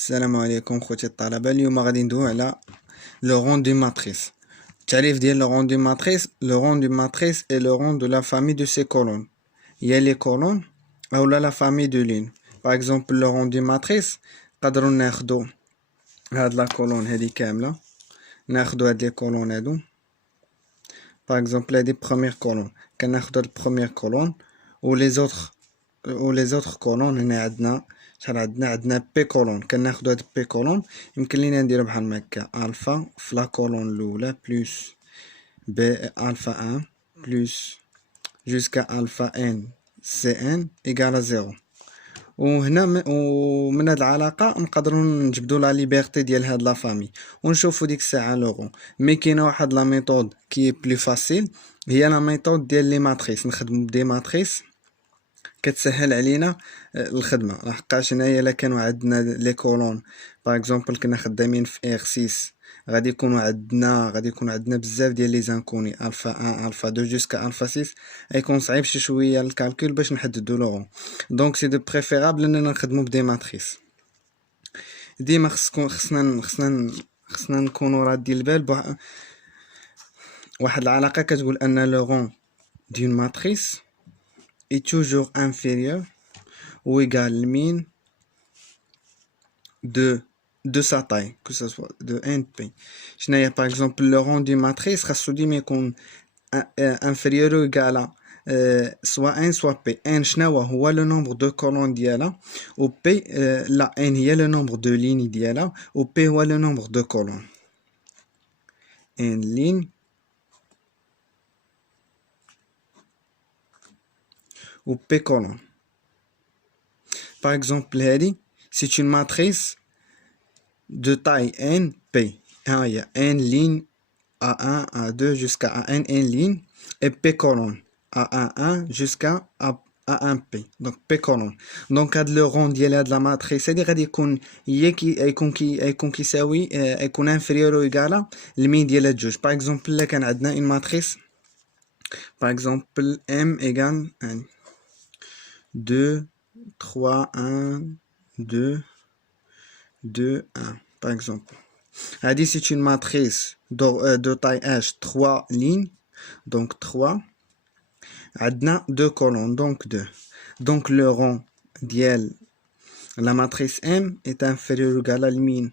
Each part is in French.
السلام عليكم خوتي الطلبة. اليوم غادي ندوي على لو رون دي ماتريس. التعريف ديال لو رون دي ماتريس: لو رون دي ماتريس est le rang de la famille de ses colonnes. يا لي كولون اولا لا فامي دو لين. باغ اكزومبل لو رون دي ماتريس نقدروا ناخدو هاد لا كولون هادي كاملة، ناخدو هاد لي كولون هادو. باغ اكزومبل هادي بروميير كولون، كناخدو هاد البروميير كولون و لي زوطخ كولون. هنا عندنا شحال عندنا بي كولون، كناخدو هاد بي كولون يمكن لينا نديرو بحال هكا: الفا في لا كولون الاولى بلس بي الفا ان بلس جوسكا الفا ان سي ان ايكالا زيرو. وهنا من هاد العلاقه نقدروا نجبدوا لا ليبرتي ديال هاد لا فامي ونشوفوا ديك الساعه لوغون. مي كاينه واحد لا ميثود كي بلي فاسيل، هي لا ميثود ديال لي ماتريس. نخدموا بدي ماتريس كتسهل علينا الخدمه، لحقاش هنايا الا كانوا عندنا لي كولون باغ اكزومبل كنا خدامين في ار 6، غادي يكونوا عندنا بزاف ديال لي زانكوني الفا 1 الفا 2 جوسكا الفا 6. غيكون صعيب شي شويه الكالكول باش نحددوا لو. دونك سي دو بريفيرابل اننا نخدموا بدي ماتريس. ديما خصنا نكونوا رادين البال واحد العلاقه كتقول ان لو رون دون ماتريس est toujours inférieur ou égal au min de sa taille, que ce soit de NP. Par exemple, le rang d'une matrice خاصو ديما يكون inférieur ou égal à soit n soit p. n شناهو هو le nombre de colonnes ديالها، و p لا n هي le nombre de lignes ديالها، و p هو le nombre de colonnes. n ligne ou p colonnes. Par exemple, c'est une matrice de taille n, p. Il y a n ligne A1, A2 jusqu'à AN, n ligne, et p colonne A1 jusqu'à A1p. Donc p colonne. Donc le rond de la matrice غادي يكون inférieur ou égal à المين ديال هاد جوج. Par exemple, là كان عندنا une matrice, par exemple m égale 2 3 1 2 2 1 par exemple. C'est une matrice de taille H, 3 lignes, donc 3. Adna 2 colonnes, donc 2. Donc le rang de la matrice M est inférieur ou égal à la min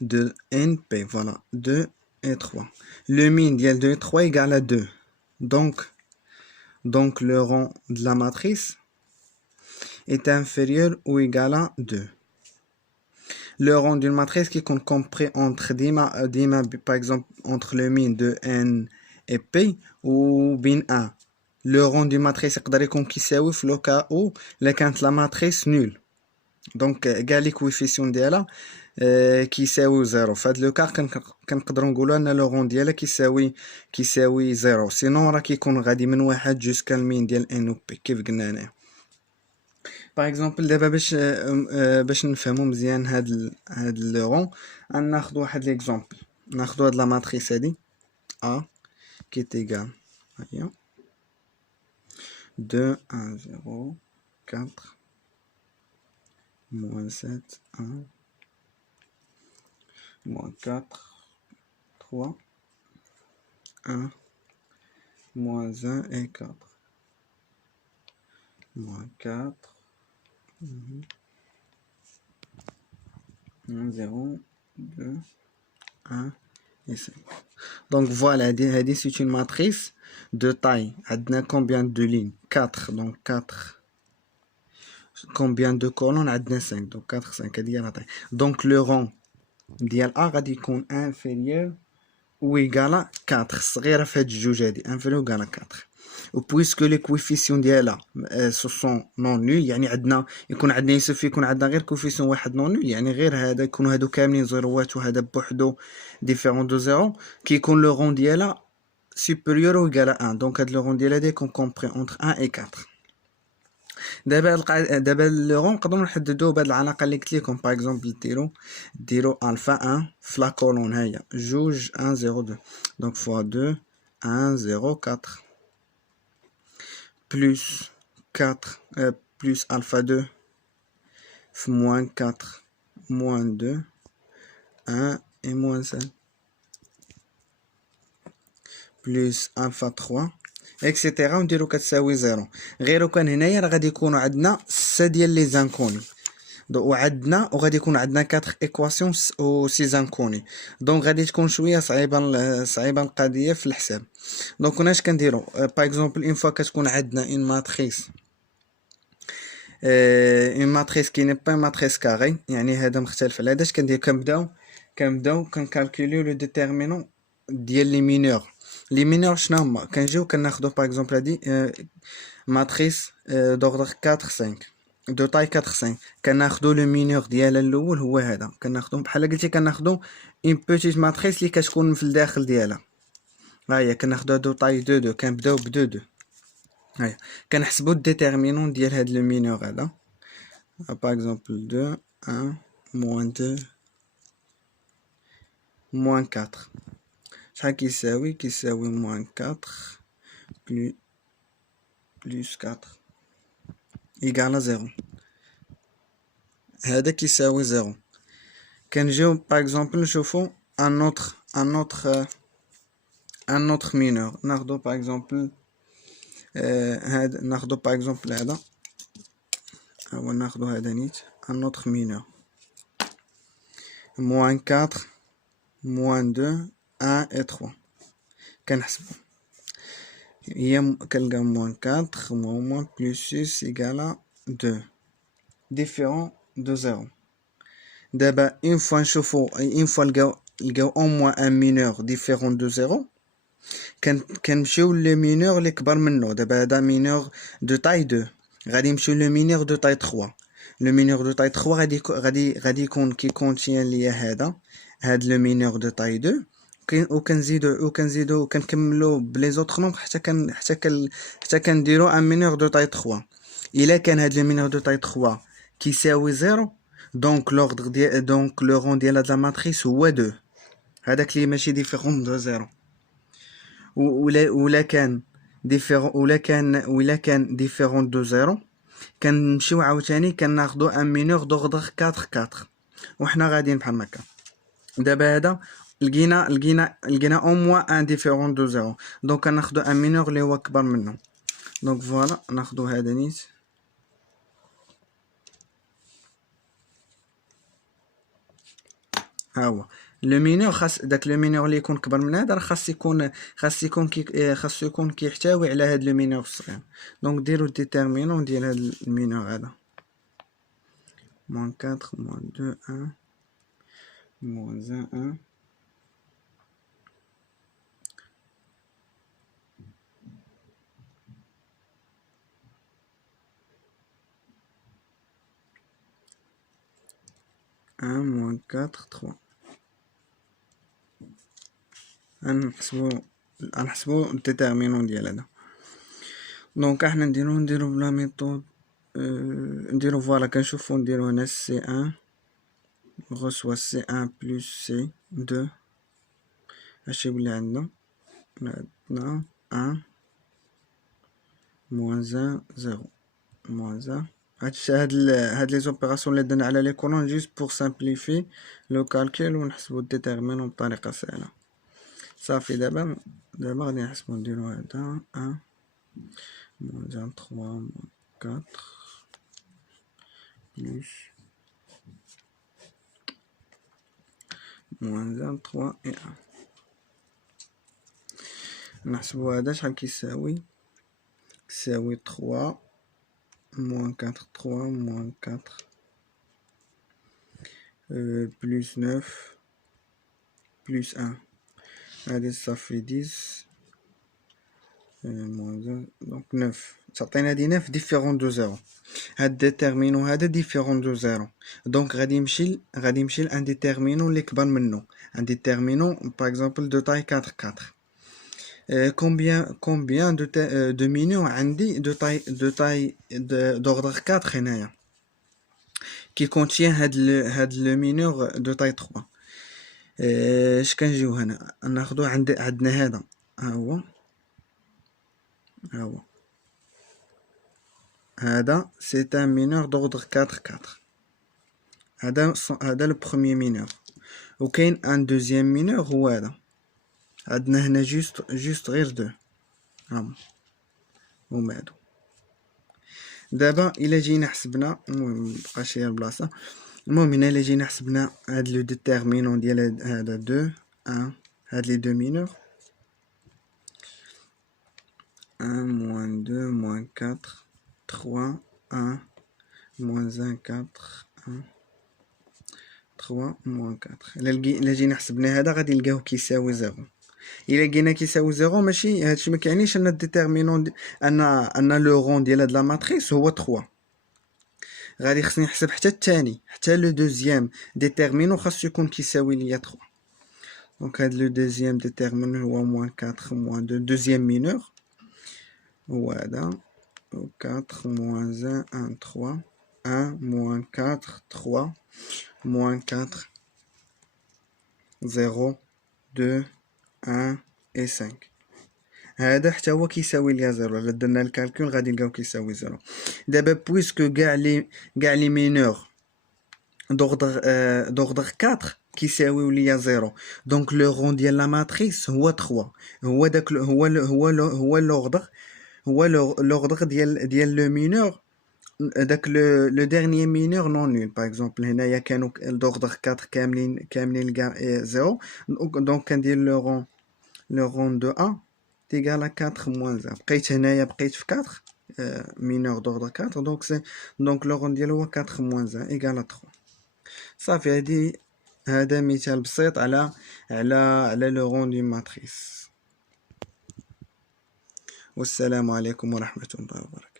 de NP. Voilà, 2 et 3. Le min de 2 et 3 égale à 2. Donc le rang de la matrice est inférieur ou égal à 2. Le rang d'une matrice qui est compris entre par exemple entre le min de n et p ou bin 1. Le rang d'une matrice يقدر يكون كيساوي في لو كا او لا كانت لا ماتريس نول. دونك كاع لي كويفيسيون ديالها كيساوي زيرو. في هذا لو كا كنقدروا نقولوا ان لو رون ديالها كيساوي زيرو. سينون راه كيكون غادي من واحد جوسكا المين ديال ان و بي كيف قلنا هنايا. باغ اكزومبل دابا باش نفهمو مزيان هاد لو رون، ناخذ واحد ليكزومبل. ناخذ هاد لا ماتريس هادي ا كي تيغال هيا 2 1 0 4 moins 7 1 moins 4 3 1 moins 1 et 4 moins 4 0 2 1 et 5. Donc voilà, c'est une matrice de taille. Adna combien de lignes? 4. Donc 4. Combien de colonnes? Adna 5. Donc 4, 5. Donc le rang ديال A غادي يكون inférieur ou égal à 4. صغيرة في هاد الجوج هادي inférieur ou égal à 4. و puisque les coefficients ديالها ce sont non nuls، يعني عندنا يسوفي يكون عندنا غير كوفيسيون واحد نون نول، يعني غير هذا يكونوا هادو كاملين زيروات وهذا بوحدو ديفيرون دو زيرو، كيكون لو رون ديالها supérieur ou égal à 1. donc هاد لو رون ديالها دي يكون compris entre 1 et 4. دابا لو رون نقدروا نحددوه بهاد العلاقه اللي قلت لكم. باغ اكزومبل ديرو الفا 1 في لا كولون هيا جوج 1 0 2، دونك فوا 2 1 0 4 plus 4 plus alpha 2 moins 4, moins 2, 1 et moins 5. Plus alpha 3 etc. ونديرو كتساوي 0. غير كان هنايا راه غادي يكونوا عندنا 6 ديال لي زانكوني وغادي يكون عندنا 4 ايكواسيون و 6 زانكوني. دونك غادي تكون شويه صعيبه القضيه في الحساب. دونك هنا اش كنديرو باغ اكزومبل اون فوا كتكون عندنا اون ماتريس اون ماتريس كي ني با ماتريس كاري، يعني هذا مختلف على هذا. اش كندير كنبداو كنكالكوليو لو ديتيرمينون ديال لي مينور. لي مينور شنو هما؟ كنجيو كناخدو باغ اكزومبل هادي ماتريس دوردر 4 5 دو طاي 4 5. كناخدو لو مينور ديالها الاول هو هذا، كناخدو بحال قلتي كناخدو اون بوتيت ماتريس اللي كتكون في الداخل ديالها. ها هي كناخدو دو طاي 2 2، كنبداو ب 2 2. ها هي كنحسبو الديتيرمينون ديال هاد لو مينور هذا. باغ اكزومبل 2 1 موان 2 موان 4. شحال كيساوي موان 4 بلس 4 إيكالا 0. هذا كيساوي 0. كنجيو باغ اكزومبل نشوفو ان اوتر مينور. ناخدو باغ اكزومبل هذا، ناخدو باغ اكزومبل هذا، هو ناخدو هذا نيت ان اوتر مينور. موان 4 موان 2 1 et 3. كنحسبو هي كنلقى موان 4 موان بلس 6 إيكالا 2 ديفيرون دو 0. دابا اون فوا نشوفو اون فوا لقاو او موان ان مينور ديفيرون دو 0، كنمشيو لو مينور اللي كبر منه. دابا هذا مينور دو تاي 2، غادي نمشيو لو مينور دو تاي 3. لو مينور دو تاي 3 غادي يكون كي كونتيان ليا هاد لو مينور دو تاي 2، وكنزيدو كنكملو بلي زوطخ نومبر حتى كنديرو ان مينور دو تاي 3. الا كان هاد لو مينور دو تاي 3 كيساوي 0، دونك لوردر دونك لو رون ديال هاد لا ماتريس هو 2، هذاك اللي ماشي ديفيرون دو 0. ولا كان ديفيرون دو 0، كنمشيو عاوتاني كناخدو ان مينور دوردر 4 4، وحنا غاديين بحال هكا. دابا هذا لقينا او موان ان ديفيرون دو 0، دونك كناخدو ان مينور اللي هو كبر منه. دونك فوالا ناخدو هذا نيت. ها هو لو مينور، خاص داك لو مينور اللي يكون كبر من هذا راه خاص يكون كيحتوي على هاد لو مينور الصغير. دونك ديرو ديتيرمينون ديال هاد المينور هذا موان 4 موان 2 1 موان 1 1 موان 4 3. غنحسبو الديتيرمينون ديال هذا. دونك احنا نديرو بلا ميثود، نديرو فوالا كنشوفو نديرو هنا سي 1 غوسوا سي 1 بلس سي 2. اش يولي عندنا 1 موان 1 0 موان 1. هاد لي زوبيراسيون اللي درنا على لي كولون جوست بور سامبليفي لو كالكول ونحسبو الديتيرمينون بطريقه سهله. صافي دابا غادي نحسبو نديرو هذا 1 موان 3 موان 4 بلس موان 3 et 1. نحسبو هذا شحال كيساوي 3 موان 4 3 موان 4 بلس 9 بلس 1. هذه صافي 10 موان دونك 9 تعطينا هادي 9 ديفيرون دو 0. هاد ديتيرمينو هذا ديفيرون دو 0، دونك غادي نمشي لان ديتيرمينو اللي كبر منه. ان ديتيرمينو باغ اكزومبل دو تاي 4 4. combien de mineurs عندي de taille d'ordre 4 هنايا qui contient هاد le mineur de taille 3. اش كنجيو هنا ناخدو عندنا هذا ها هو هذا سي ان mineur d'ordre 4 4. هذا لو بروميير مينور. وكاين ان دوزيام مينور هو هذا. عندنا هنا جوست غير دو هما هادو. دابا الا جينا حسبنا، المهم مبقاش هي البلاصه، المهم هنا الا جينا حسبنا هاد لو ديتيرمينون ديال هذا دو هاد لي دو مينور 1 moins 2 moins 4 3 1 moins 1 4 1 3 moins 4. الا جينا حسبنا هذا غادي نلقاوه كيساوي زيرو. الا لقينا كيساوي زيرو ماشي هادشي ما كيعنيش ان الديتيرمينون ان لو رون ديال هاد لا ماتريس هو 3. غادي خصني نحسب حتى الثاني، حتى لو دوزيام ديتيرمينون خاصو يكون كيساوي ليا 3. دونك هاد لو دوزيام ديتيرمينون هو موان 4 موان 2 دوزيام مينور هو هذا 4 موان 1 1 3 1 موان 4 3 موان 4 0 2 1 et 5. هذا حتى هو كيساوي ليا زيرو. الا درنا الكالكول غادي نلقاو كيساوي زيرو. دابا بويسكو كاع لي مينور دوغدغ 4 كيساويو ليا زيرو، دونك لو رون ديال لا ماتريس هو 3. هو داك هو لوغدغ ديال لو مينور، داك لو ديرنيي مينور نون نول. باغ اكزومبل هنايا كانوا دوغدغ 4 كاملين كاع زيرو، دونك كندير لو رون دو ا تيغال 4 موان 1. بقيت هنايا بقيت في 4 مينور دوغدغ 4، دونك لو رون ديالو هو 4 موان 1 ايغال 3. صافي. هذا مثال بسيط على لو رون دي ماتريس. والسلام عليكم ورحمة الله وبركاته.